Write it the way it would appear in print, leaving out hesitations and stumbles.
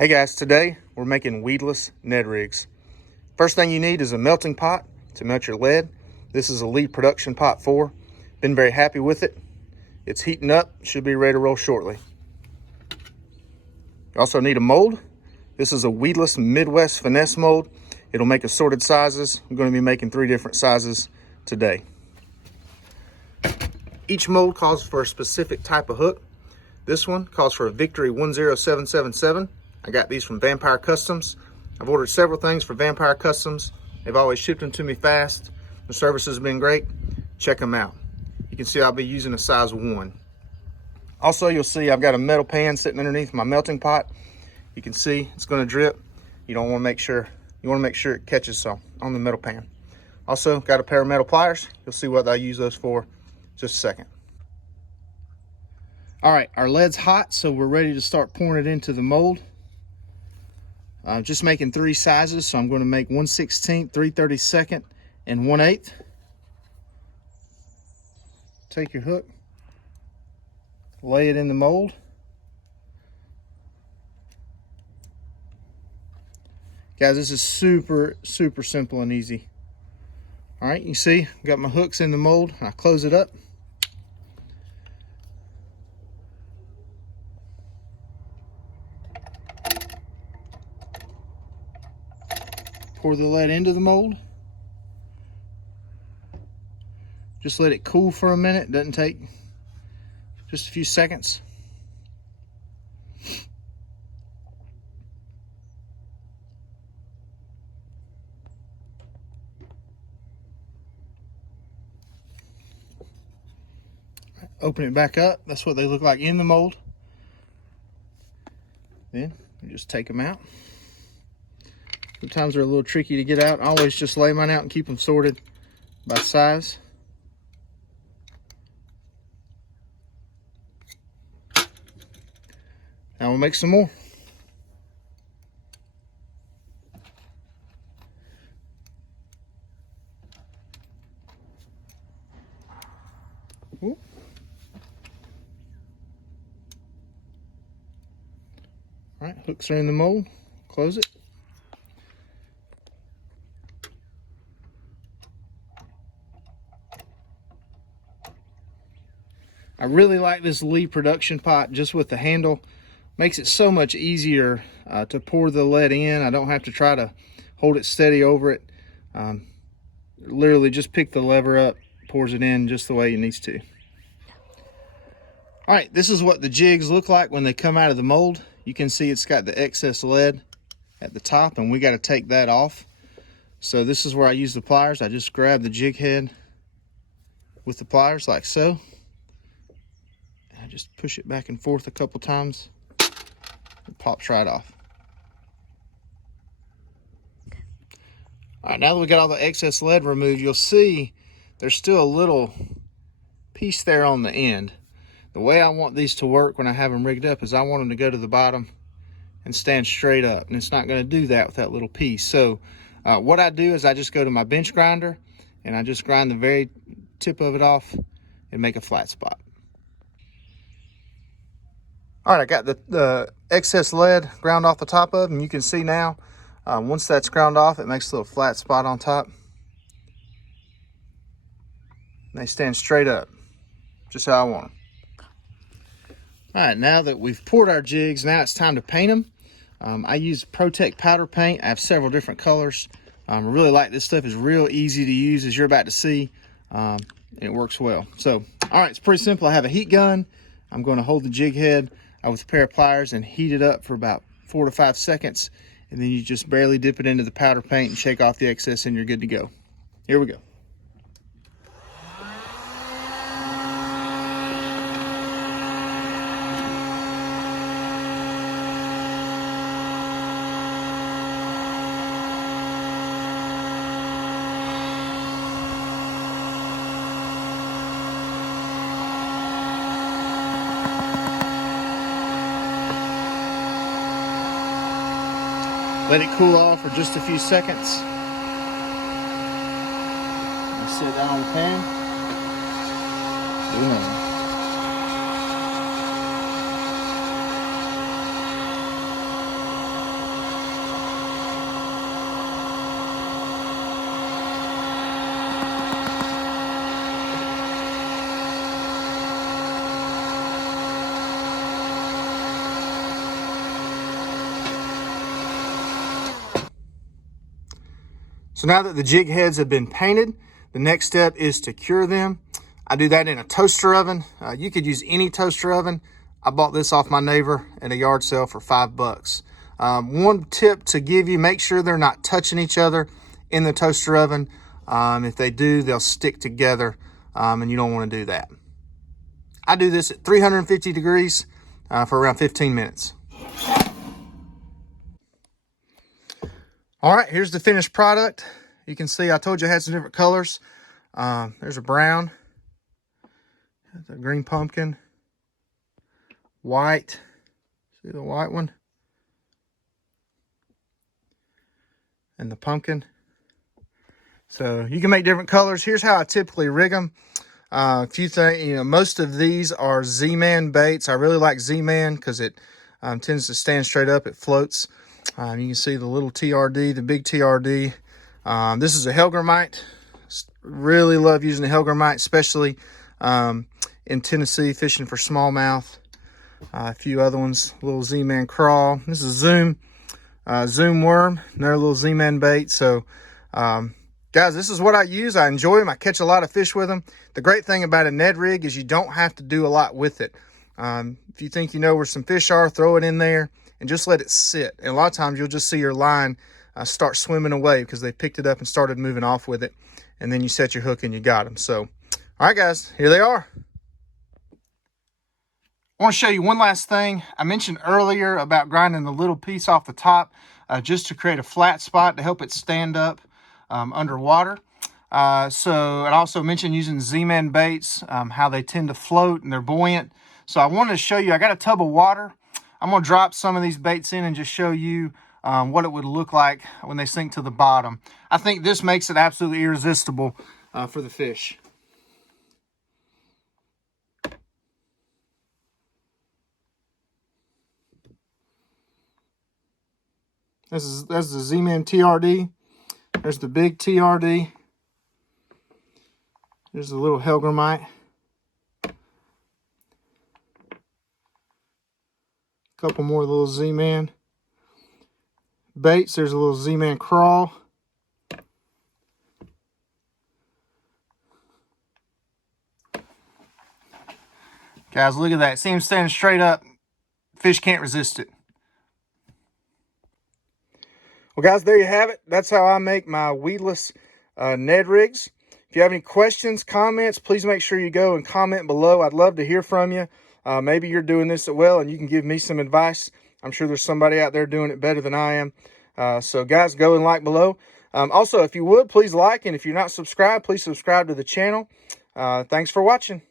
Hey guys, today we're making weedless Ned rigs. First thing you need is a melting pot to melt your lead. This is a Lee production pot 4. Been very happy with it. It's heating up, should be ready to roll shortly. You also need a mold. This is a weedless Midwest finesse mold. It'll make assorted sizes. I'm going to be making 3 different sizes today. Each mold calls for a specific type of hook. This one calls for a Victory 10777. I got these from Vampire Customs. I've ordered several things for Vampire Customs. They've always shipped them to me fast. The service has been great. Check them out. You can see I'll be using a size 1. Also, you'll see I've got a metal pan sitting underneath my melting pot. You can see it's going to drip. You want to make sure it catches on the metal pan. Also, got a pair of metal pliers. You'll see what I use those for in just a second. All right, our lead's hot, so we're ready to start pouring it into the mold. Just making 3 sizes, so I'm going to make 1/16, 3/32, and 1/8. Take your hook, lay it in the mold. Guys, this is super simple and easy. All right, you see, I've got my hooks in the mold. I close it up. Pour the lead into the mold. Just let it cool for a minute. It doesn't take just a few seconds. Open it back up. That's what they look like in the mold. Then you just take them out. Sometimes they're a little tricky to get out. I always just lay mine out and keep them sorted by size. Now we'll make some more. Ooh. All right, hooks are in the mold. Close it. I really like this Lee production pot just with the handle. Makes it so much easier to pour the lead in. I don't have to try to hold it steady over it. Literally just pick the lever up, pours it in just the way it needs to. All right, this is what the jigs look like when they come out of the mold. You can see it's got the excess lead at the top, and we got to take that off. So this is where I use the pliers. I just grab the jig head with the pliers like so. I just push it back and forth a couple times. It pops right off. All right, now that we got all the excess lead removed, you'll see there's still a little piece there on the end. The way I want these to work when I have them rigged up is I want them to go to the bottom and stand straight up, and it's not going to do that with that little piece. So what I do is I just go to my bench grinder and I just grind the very tip of it off and make a flat spot. All right, I got the excess lead ground off the top of them. You can see now, once that's ground off, it makes a little flat spot on top. And they stand straight up, just how I want them. All right, now that we've poured our jigs, now it's time to paint them. I use Protect powder paint. I have several different colors. I really like this stuff. It's real easy to use, as you're about to see. And it works well. So, all right, it's pretty simple. I have a heat gun. I'm going to hold the jig head with a pair of pliers and heat it up for about 4 to 5 seconds. And then you just barely dip it into the powder paint and shake off the excess and you're good to go. Here we go. Let it cool off for just a few seconds. Sit it down on the pan. Do nothing. So now that the jig heads have been painted, the next step is to cure them. I do that in a toaster oven. You could use any toaster oven. I bought this off my neighbor at a yard sale for $5. One tip to give you, make sure they're not touching each other in the toaster oven. If they do, they'll stick together, and you don't want to do that. I do this at 350 degrees for around 15 minutes. All right, here's the finished product. You can see I told you I had some different colors. There's a brown, the green pumpkin, white, see the white one, and the pumpkin. So you can make different colors. Here's how I typically rig them. A few things, most of these are Z-Man baits. I really like Z-Man because it tends to stand straight up. It floats. You can see the little TRD, the big TRD. This is a Helgramite. Really love using the Helgramite, especially in Tennessee, fishing for smallmouth. A few other ones, little Z-Man crawl. This is Zoom worm, another little Z-Man bait. So, guys, this is what I use. I enjoy them. I catch a lot of fish with them. The great thing about a Ned rig is you don't have to do a lot with it. If you think you know where some fish are, throw it in there and just let it sit. And a lot of times you'll just see your line start swimming away because they picked it up and started moving off with it. And then you set your hook and you got them. So, all right, guys, here they are. I want to show you one last thing. I mentioned earlier about grinding the little piece off the top just to create a flat spot to help it stand up underwater. And I also mentioned using Z-Man baits, how they tend to float and they're buoyant. So I wanted to show you, I got a tub of water. I'm going to drop some of these baits in and just show you what it would look like when they sink to the bottom. I think this makes it absolutely irresistible for the fish. That's the Z-Man TRD. There's the big TRD. There's the little Helgramite. Couple more little Z-Man baits. There's a little Z-Man crawl. Guys, look at that. See him standing straight up. Fish can't resist it. Well, guys, there you have it. That's how I make my weedless Ned rigs. If you have any questions, comments, please make sure you go and comment below. I'd love to hear from you. Maybe you're doing this as well and you can give me some advice. I'm sure there's somebody out there doing it better than I am. So, guys, go and like below. Also, if you would, please like. And if you're not subscribed, please subscribe to the channel. Thanks for watching.